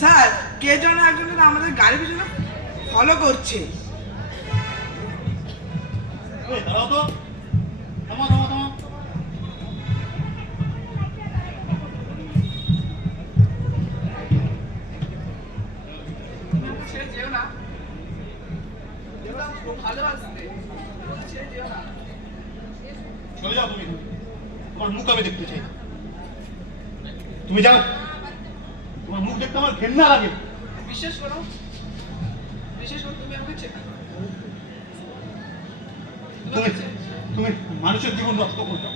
Sir, কে যেন একজন আমাদের গাড়ি পিছনে ফলো করছে। দাঁড়াও তো, থামো থামো থামো। ছেড়ে যেও না, ভালোবাসতে ছেড়ে যেও না। চলে যাও তুমি, তোমার মুখ আমি দেখতে চাই। তুমি যাও, তোমার মুখ দেখতে আমার ঘেন্না লাগে। বিশ্বাস করো, তুমি আমাকে তুমি তুমি মানুষের জীবন নষ্ট করছো।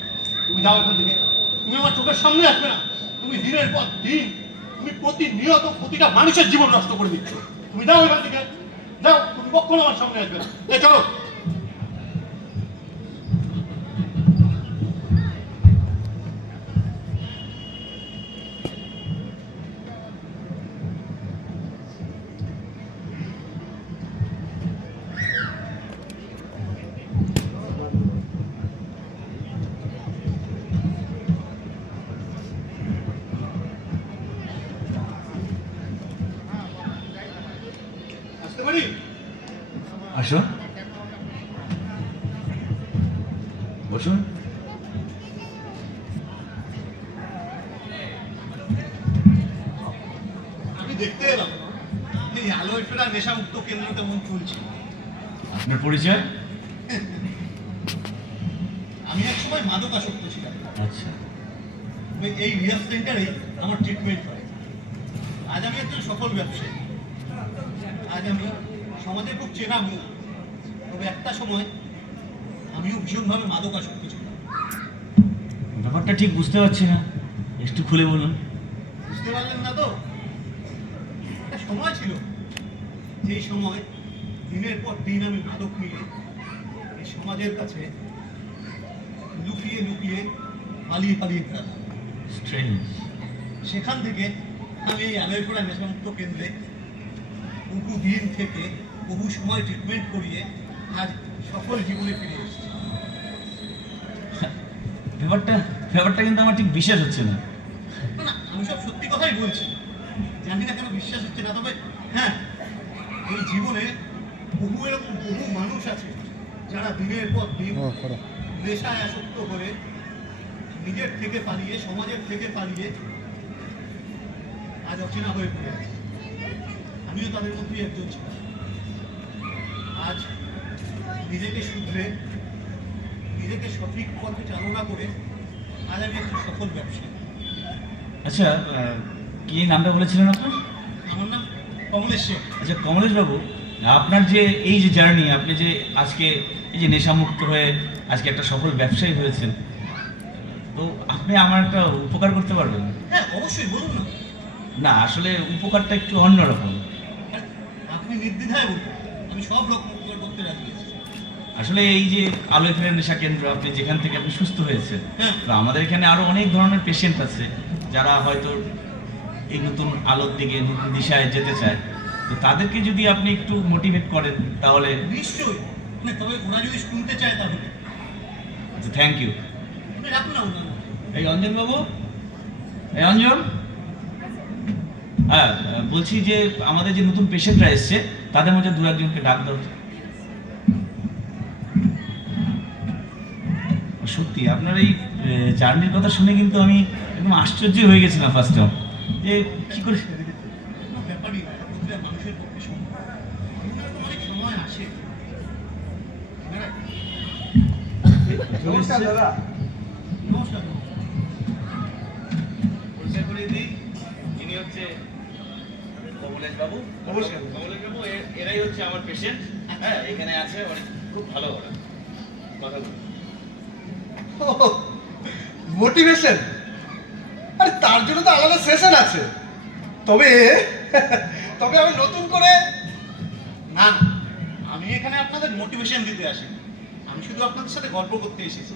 তুমি যাও এখান থেকে, তুমি আমার চোখের সামনে আসবে না। তুমি দিনের পর দিন তুমি প্রতিনিয়ত প্রতিটা মানুষের জীবন নষ্ট করে দিচ্ছ। তুমি যাও এখান থেকে, যাও, তুমি কখনো আমার সামনে আসবে না। চলো। আসো, বসুন। আমি দেখতে এলাম এই আলোয় ফেরা নেশামুক্ত কেন্দ্র কেমন চলছে। আপনার পরিচয়? আমি এক সময় মাদকাসক্ত ছিলাম। আচ্ছা। এই রিহাব সেন্টারেই আমার ট্রিটমেন্ট হয়। আজ আমি একজন সফল ব্যবসায়ী। আজ আমি সমাজে খুব চেনা মুখ। তবে একটা সময় আমিও ভীষণভাবে মাদকাসক্ত ছিলাম। ব্যাপারটা ঠিক বুঝতে পারছি না, একটু খুলে বলুন। বুঝতে পারলেন না তো? একটা সময় ছিল, যেই সময় দিনের পর দিন আমি মাদক নিয়ে এই সমাজের কাছে লুকিয়ে লুকিয়ে পালিয়ে পালিয়ে বেড়াতাম। স্ট্রেঞ্জ। সেখান থেকে আমি এই আলোয়পুরা নেশামুক্ত কেন্দ্রে বহু দিন থেকে বহু সময় ট্রিটমেন্ট করিয়ে আজ সফল জীবনে ফিরে এসেছি। ব্যাপারটা কিন্তু আমার ঠিক বিশ্বাস হচ্ছে না। না, আমি সব সত্যি কথাই বলছি। জানি না কেন বিশ্বাস হচ্ছে না, তবে হ্যাঁ, এই জীবনে এরকম বহু মানুষ আছে যারা দিনের পর দিন নেশায় আসক্ত হয়ে নিজের থেকে পালিয়ে, সমাজের থেকে পালিয়ে আজ অচেনা হয়ে পড়ে আছে। আমিও তাদের মধ্যেই একজন ছিলাম। আজ নিজেকে শুধরে, নিজেকে সঠিক পথে চালনা করে আজ আমি একজন সফল ব্যবসায়ী। আচ্ছা, কি নামটা বলেছিলেন আপনার? আমার নাম কমলেশ শেখ। আচ্ছা কমলেশ বাবু, আপনার যে এই যে জার্নি, আপনি যে আজকে এই যে নেশামুক্ত হয়ে আজকে একটা সফল ব্যবসায়ী হয়েছেন, তো আপনি আমার একটা উপকার করতে পারবেন? হ্যাঁ, অবশ্যই, বলুন না। না, আসলে উপকারটা একটু অন্যরকম। আপনি নির্দ্বিধায় বলুন, আমি সব লোক উপকার করতে রাজি আছি। আসলে এই যে আলোয় ফেরা নেশা কেন্দ্র, আপনি যেখান থেকে আপনি সুস্থ হয়েছেন, হ্যাঁ। তো আমাদের এখানে আরো অনেক ধরনের পেশেন্ট আছে যারা হয়তো এই নতুন আলোর দিকে, নতুন দিশায় যেতে চায়। তো তাদেরকে যদি আপনি একটু মোটিভেট করেন তাহলে। নিশ্চয়ই, তবে ওরা যদি শুনতে চায় তাহলে। Thank you. রাখুন না ওনার। এই অঞ্জন বাবু, এই অঞ্জন, হ্যাঁ বলছি যে আমাদের যে নতুন পেশেন্টরা এসছে তাদের মধ্যে দু একজনকে ডাক দাও। সত্যি আপনার এই জার্নির কথা শুনে কিন্তু আমি একদম আশ্চর্য হয়ে গেছিলাম ফার্স্ট টাইম, যে কি করে। ব্যাপারই মানুষের পক্ষে সম্ভব। অনেক সময় আসে। নমস্কার দাদা। নমস্কার। পরিচয় করিয়ে দিই, ইনি হচ্ছে কমলেশ বাবু। নমস্কার। কমলেশ বাবু, এরাই হচ্ছে আমার পেশেন্ট। হ্যাঁ, এখানে আছে, অনেক খুব ভালো ওরা কথা বলে। মোটিভেশন, আরে তার জন্য তো আলাদা সেশন আছে। তবে তবে আমি নতুন করে না, আমি এখানে আপনাদের মোটিভেশন দিতে আসি। আমি শুধু আপনাদের সাথে গল্প করতে এসেছি,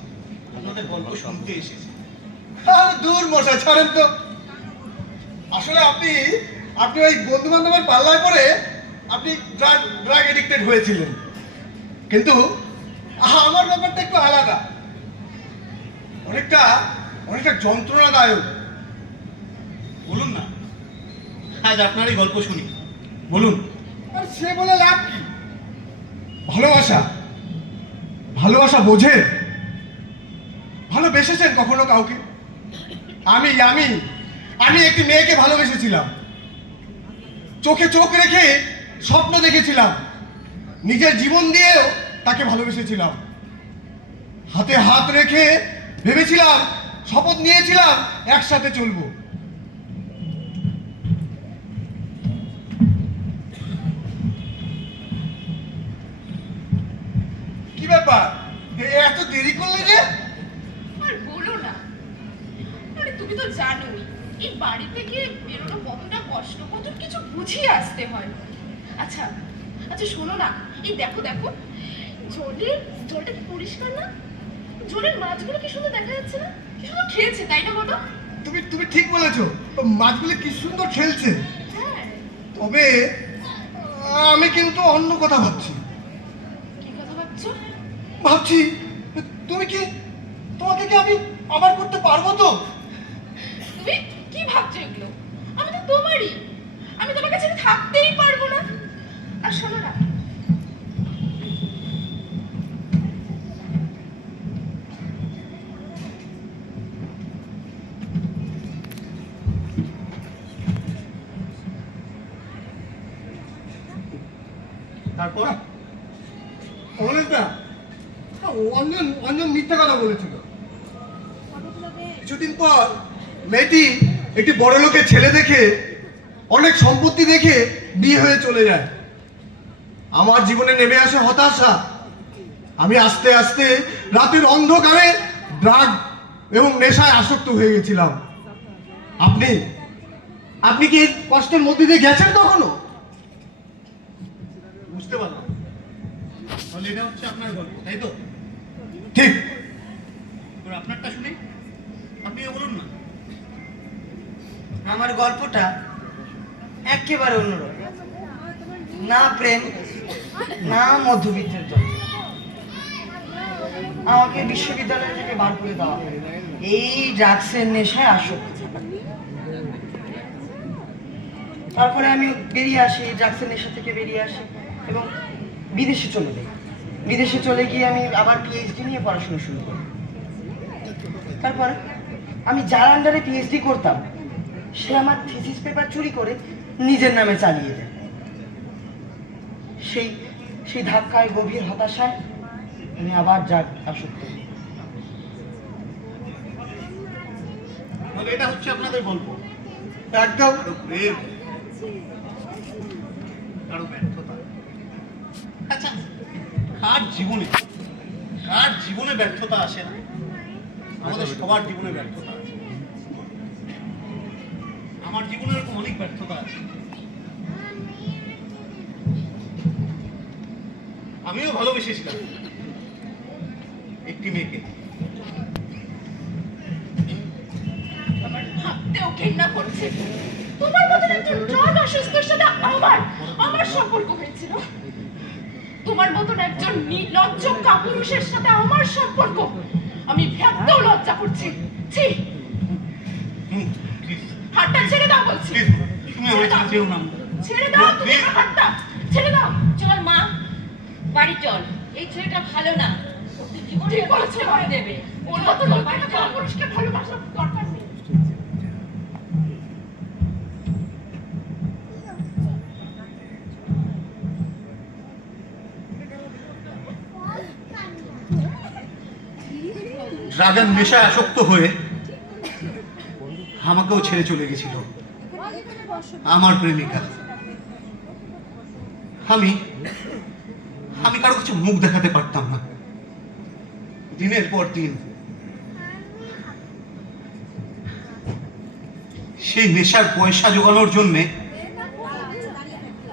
আপনাদের গল্প শুনতে এসেছি। আরে দূর মশাই, ছাড়েন তো। আসলে আপনি আপনি ওই বন্ধু বান্ধবের পাল্লায় পড়ে আপনি ড্রাগ এডিক্টেড হয়েছিলেন, কিন্তু আমার ব্যাপারটা একটু আলাদা, অনেকটা অনেকটা যন্ত্রণাদায়ক। বলুন না, আজ আপনারই গল্প শুনি, বলুন। আর সে বলে লাভ কি? ভালোবাসা, ভালোবাসা বোঝেন? ভালোবেসেছেন কখনো কাউকে? আমি আমি আমি একটি মেয়েকে ভালোবেসেছিলাম, চোখে চোখ রেখে স্বপ্ন দেখেছিলাম, নিজের জীবন দিয়েও তাকে ভালোবেসেছিলাম, হাতে হাত রেখে ভেবেছিলাম, শপথ নিয়েছিলাম একসাথে চলবো। কি ব্যাপার, এত দেরি করলে যে? আর বলো না, আরে তুমি তো জানোই এই বাড়ি থেকে বেরোনো কতটা কষ্ট, কত কিছু বুঝিয়ে আসতে হয়। আচ্ছা আচ্ছা শোনো না, এই দেখো দেখো, জলটা কি পরিষ্কার না? জলের মাছগুলো কি সুন্দর দেখা যাচ্ছে না? কি সুন্দর খেলছে, তাই না বলো? তুমি তুমি ঠিক বলেছো, মাছগুলো কি সুন্দর খেলছে। হ্যাঁ। তবে আমি কিন্তু অন্য কথা ভাবছি। কি কথা ভাবছো? ভাবছি তোমাকে কি আমি আবার করতে পারবো তো? তুমি কি ভাবছো এগুলো? আমি তো তোমারই, আমি তোমাকে ছেড়ে থাকতেই পারবো না। আর শোনো না, তারপর অনেকটা অঞ্জন অঞ্জন মিথ্যা কথা বলেছিল। কিছুদিন পর মেয়েটি একটি বড় লোকের ছেলে দেখে, অনেক সম্পত্তি দেখে বিয়ে হয়ে চলে যায়। আমার জীবনে নেমে আসে হতাশা। আমি আস্তে আস্তে রাতের অন্ধকারে ড্রাগ এবং নেশায় আসক্ত হয়ে গেছিলাম। আপনি আপনি কি কষ্টের মধ্যে দিয়ে গেছেন কখনো? বুঝতে পারলাম, তাহলে এটা হচ্ছে আপনার গল্প, তাই তো? ঠিক। এবার আপনারটা শুনি, আপনিও বলুন না। আমার গল্পটা একেবারে অন্যরকম। না প্রেম, না মধ্যবিত্তের জন্য। আমাকে বিশ্ববিদ্যালয় থেকে বার করে দেওয়া হয় এই ড্রাগসের নেশায় আসক্ত। তারপরে আমি বেরিয়ে আসি, ড্রাগসের নেশা থেকে বেরিয়ে আসি এবং বিদেশে চলে যাই। বিদেশে চলে গিয়ে আমি আবার পিএইচডি নিয়ে পড়াশোনা শুরু করি। তারপর আমি যার আন্ডারে পিএইচডি করতাম, সে আমার থিসিস পেপার চুরি করে নিজের নামে চালিয়ে দেয়। সেই সেই ধাক্কায়, গভীর হতাশায় আমি আবার ড্রাগ আসক্ত। তাহলে এটা হচ্ছে আপনাদের গল্প। একদম। কারো প্রেম, কারো ব্যর্থতা। আচ্ছা, কার জীবনে ব্যর্থতা আসে না? আমাদের সবার জীবনে ব্যর্থতা আছে। আমার জীবনে এরকম অনেক ব্যর্থতা আছে। আমিও ভালোবেসেছিলাম একটি মেয়েকে। আমার ভাবতেও ঘৃণা করছে। তোমার মতন একজন ড্রাগ আসক্তের সাথে আমার সম্পর্ক হয়েছিল। তোমার মতন একজন নির্লজ্জ কাপুরুষের সাথে আমার সম্পর্ক, আমি ভাবতেও লজ্জা করছি। ছি, প্লিজ হাতটা ছেড়ে দাও বলছি। প্লিজ, তুমি আমার কাছে যেও না। ছেড়ে দাও তুমি আমার হাতটা, ছেড়ে দাও। চল মা, বাড়ি চল। এই ছেলেটা ভালো না, ঠিক বলেছে, করে দেবে। ওর মতো লজ্জা কাপুরুষকে ভালোবাসার দরকার নেই। ড্রাগের নেশায় আসক্ত হয়ে আমাকেও ছেড়ে চলে গেছিল আমার প্রেমিকা। আমি কারো কিছু মুখ দেখাতে পারতাম না। দিনের পর দিন সেই নেশার পয়সা জোগানোর জন্যে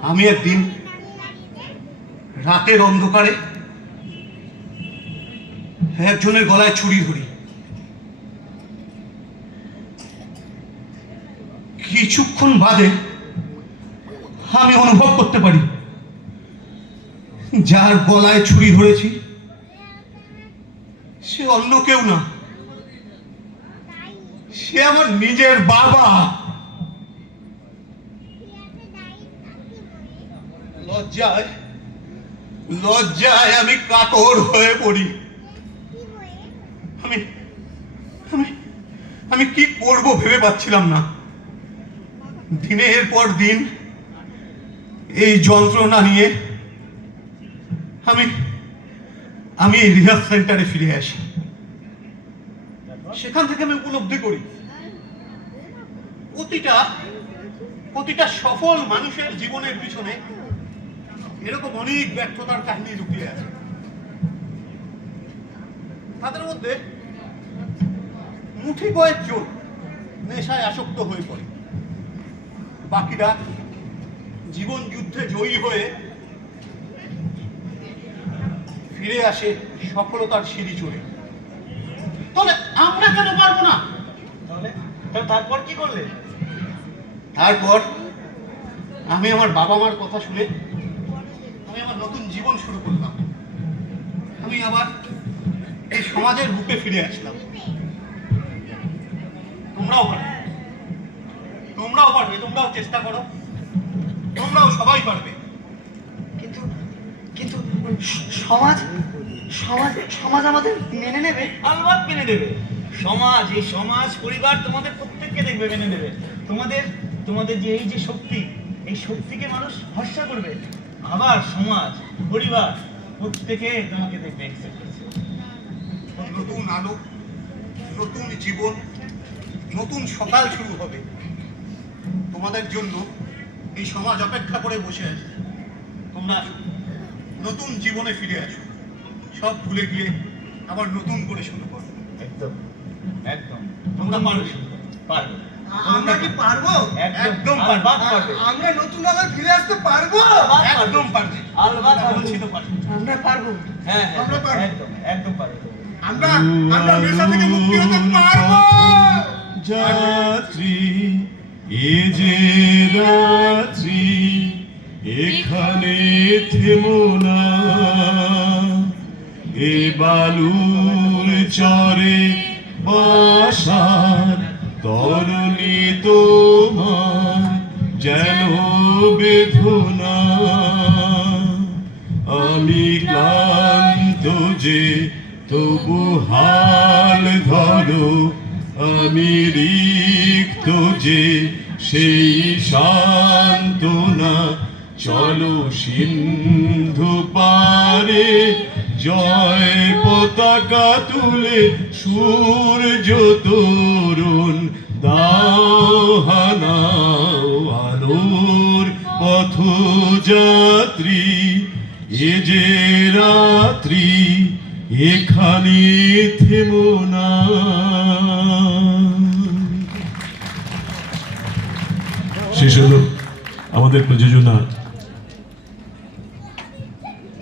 আমি একদিন রাতের অন্ধকারে একজনের গলায় ছুরি ধরি। কিছুক্ষণ বাদে আমি অনুভব করতে পারি যার গলায় ছুরি ধরেছি সে অন্য কেউ না, সে আমার নিজের বাবা। লজ্জায় লজ্জায় আমি কাতর হয়ে পড়ি। আমি আমি আমি কি করব ভেবে পাচ্ছিলাম না। দিনের পর দিন এই যন্ত্রণা নিয়ে আমি আমি রিহাব সেন্টারে ফিরে আসি। সেখান থেকে আমি উপলব্ধি করি প্রতিটা সফল মানুষের জীবনের পিছনে এরকম অনেক ব্যর্থতার কাহিনী লুকিয়ে আছে। তাদের মধ্যে মুঠি কয়েকজন নেশায় আসক্ত হয়ে পড়ে, বাকিরা জীবন যুদ্ধে জয়ী হয়ে ফিরে আসে সফলতার সিঁড়ি চড়ে। তাহলে আমরা কেন পারবো না? তারপর কি করলে? তারপর আমি আমার বাবা মার কথা শুনে আমি আমার নতুন জীবন শুরু করলাম। আমি আবার এই সমাজের বুকে ফিরে আসলাম। তোমরাও পারবে, তোমরাও চেষ্টা করো, তোমরাও সবাই পারবে। কিন্তু কিন্তু সমাজ সমাজ সমাজ আমাদের মেনে নেবে? আলবাত মেনে নেবে। সমাজ, এই সমাজ পরিবার তোমাদের প্রত্যেককে দেখবে, মেনে নেবে। তোমাদের যে এই যে শক্তি, এই শক্তিকে মানুষ ভরসা করবে। আবার সমাজ পরিবার প্রত্যেকে তোমাকে দেখবে, accept করছে। নতুন আলো, নতুন জীবন, নতুন সকাল শুরু হবে। তোমাদের জন্য এই সমাজ অপেক্ষা করে বসে আছে। তোমরা নতুন জীবনে ফিরে আসো, সব ভুলে গিয়ে আবার নতুন করে শুরু করো। একদম একদম তোমরা পারবে। আমরা কি পারবো? একদম পারবে। আমরা নতুন আলো ফিরে আসতে পারবো? একদম পারবে। আলবাত বলছি তো পারবে। আমরা পারবো। হ্যাঁ আমরা পারবো। একদম পারবে। আমরা নেশা থেকে মুক্তি হতে পারবো। যাত্রী এ যে রাত্রি, এখানে থেমো না, এ বালুর চরে বাসার তরুণী তোমার যেন বেদনা। আমি ক্লান্ত যে তবু হাল ধরো, আমি রিক্ত যে সেই সান্ত্বনা। চলো সিন্ধু পারে জয় পতাকা তুলে, সূর্য তরুণ দাহানাও আলোর পথযাত্রী। এ যে রাত্রি, এখানে থেমো না। শেষ হলো আমাদের প্রযোজনা